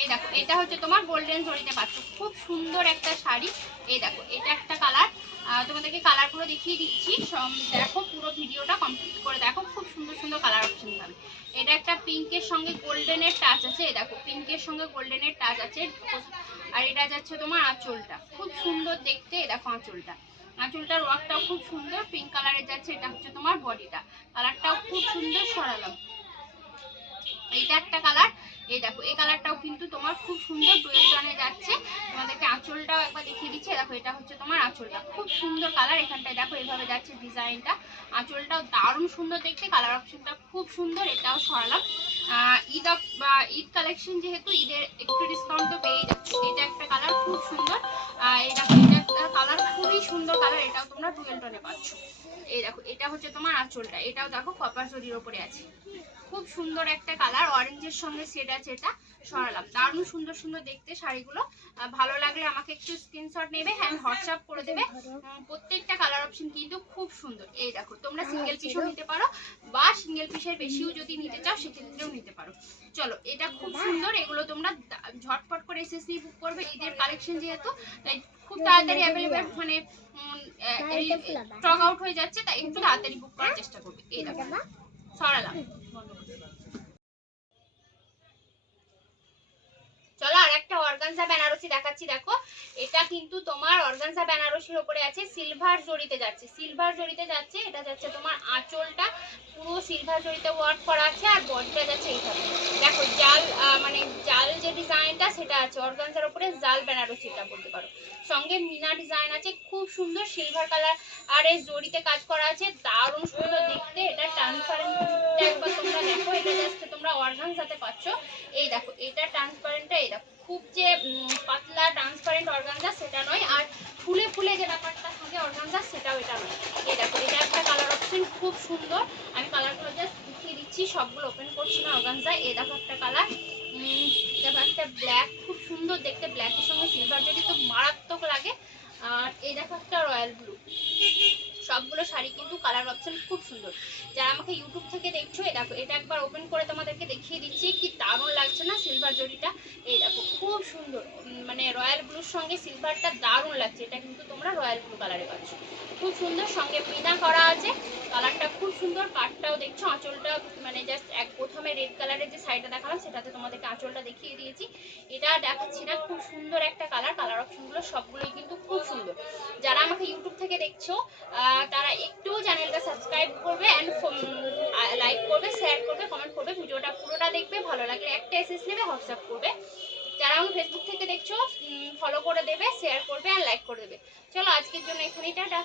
এই দেখো এটা হচ্ছে তোমার গোল্ডেন জরিতে পাচ্ছ, খুব সুন্দর একটা শাড়ি। এই দেখো এটা একটা কালার, তোমাদেরকে কালারগুলো দেখিয়ে দিচ্ছি, দেখো পুরো ভিডিওটা কমপ্লিট করে দেখো, খুব সুন্দর সুন্দর কালার অপশন পাবে। এটা একটা পিঙ্কের সঙ্গে গোল্ডেনের টাচ আছে, এই দেখো পিঙ্কের সঙ্গে গোল্ডেনের টাচ আছে। আর এটা যাচ্ছে তোমার আঁচলটা, খুব সুন্দর দেখতে। এই দেখো আঁচলটা, আঁচলটার ওয়ার্কটাও খুব সুন্দর, পিঙ্ক কালারে যাচ্ছে। এটা হচ্ছে তোমার বডিটা, কালারটাও খুব সুন্দর সরালাম। এইটা একটা কালার, এই দেখো এই কালারটাও কিন্তু তোমার খুব সুন্দর ডুয়েল টোনে যাচ্ছে। তোমাদেরকে আঁচলটাও একবার দেখিয়ে দিচ্ছি, দেখো এটা হচ্ছে তোমার আঁচলটা, খুব সুন্দর কালার। এখানটায় দেখো এইভাবে যাচ্ছে ডিজাইনটা, আঁচলটাও দারুণ সুন্দর দেখতে, কালার অপশনটা খুব সুন্দর। এটাও সরালাম। ঈদ কালেকশন যেহেতু, ঈদের একটু ডিসকাউন্ট তো পেয়ে যাচ্ছে। এটা একটা কালার খুব সুন্দর, এই দেখো এটা একটা কালার খুবই সুন্দর কালার, এটাও তোমরা ডুয়েল টোনে পাচ্ছ। এই দেখো এটা হচ্ছে তোমার আঁচলটা, এটাও দেখো কপার জরির ওপরে আছে, খুব সুন্দর একটা কালার, অরেঞ্জের সঙ্গে সেট আছে। এটা সরালাম, দারুণ সুন্দর সুন্দর দেখতে শাড়িগুলো। ভালো লাগলে আমাকে একটু স্ক্রিনশট নেবে, হ্যাঁ হোয়াটসঅ্যাপ করে দেবে। প্রত্যেকটা কালার অপশন কিন্তু খুব সুন্দর। এই দেখো তোমরা সিঙ্গেল পিসও নিতে পারো, বা সিঙ্গেল পিসের বেশিও যদি নিতে চাও সেক্ষেত্রেও নিতে পারো। চলো এটা খুব সুন্দর, এগুলো তোমরা ঝটপট করে এসএসসি বুক করবে, ঈদের কালেকশন যেহেতু তাই খুব তাড়াতাড়ি অ্যাভেলেবেল, মানে স্টক আউট হয়ে যাচ্ছে, তাই একটু তাড়াতাড়ি বুক করার চেষ্টা করবে। এই দেখো সরালাম। চলো আর একটা অর্গানজা বেনারসি দেখাচ্ছি, দেখো এটা কিন্তু তোমার অর্গানজা বেনারসির উপরে আছে, সিলভার জরিতে যাচ্ছে, সিলভার জরিতে যাচ্ছে। এটা যাচ্ছে তোমার আঁচলটা পুরো সিলভার জরিতে ওয়ার্ক করা আছে, আর বডিটা যাচ্ছে এইভাবে। দেখো জাল, মানে জাল যে ডিজাইনটা সেটা আছে অর্গানজার উপরে, জাল বেনারসিটা বলতে পারো। সঙ্গে মিনা ডিজাইন আছে, খুব সুন্দর সিলভার কালার আর এই জরিতে কাজ করা আছে, দারুণ সুন্দর দেখতে। এটা ট্রান্সপারেন্ট একবার তোমরা দেখো, এটা যাচ্ছে তোমরা অর্গানজাতে পাচ্ছ। এই দেখো এটা ট্রান্সপারেন্টটা, এই দেখো খুব যে পাতলা ট্রান্সপারেন্ট অর্গানজা সেটা নয়, আর ফুলে ফুলে যে ব্যাপারটা থাকে অর্গানজা সেটাও এটা নয়। এই দেখো এটা একটা কালার অপশন খুব সুন্দর, আমি কালারগুলো জাস্ট দেখিয়ে দিচ্ছি, সবগুলো ওপেন করছি না অর্গানজা। এই দেখো একটা কালার, দেখো একটা ব্ল্যাক, খুব সুন্দর দেখতে, ব্ল্যাকের সঙ্গে সিলভার যদি তো মারাত্মক লাগে। আর এই দেখো একটা রয়্যাল ব্লু, সবগুলো শাড়ি কিন্তু কালার অপশন খুব সুন্দর। যারা আমাকে ইউটিউব থেকে দেখছো, এই দেখো এটা একবার ওপেন করে তোমাদেরকে দেখিয়ে দিচ্ছি, কি দারুণ লাগছে না সিলভার জরিটা। এই দেখো খুব সুন্দর, মানে রয়্যাল ব্লুর সঙ্গে সিলভারটা দারুণ লাগছে। এটা কিন্তু তোমরা রয়্যাল ব্লু কালারে পাচ্ছ, খুব সুন্দর, সঙ্গে পিনা করা আছে, কালারটা খুব সুন্দর। পাটটাও দেখছো, আঁচলটা মানে জাস্ট এক প্রথমে রেড কালারের যে শাড়িটা দেখালাম সেটাতে তোমাদেরকে আঁচলটা দেখিয়ে দিয়েছি, এটা দেখাচ্ছি না। খুব সুন্দর একটা কালার, কালার অপশনগুলো সবগুলোই কিন্তু খুব সুন্দর। যারা আমাকে ইউটিউব থেকে দেখছো তারা একটু চ্যানেলটা সাবস্ক্রাইব করবে, অ্যান্ড লাইক করবে, শেয়ার করবে, কমেন্ট করবে, ভিডিওটা পুরোটা দেখবে, ভালো লাগলে একটা এসএস নেবে, হোয়াটসঅ্যাপ করবে। যারা আমাকে ফেসবুক থেকে দেখছো ফলো করে দেবে, শেয়ার করবে আর লাইক করে দেবে। চলো আজকের জন্য এখানেই টাটা।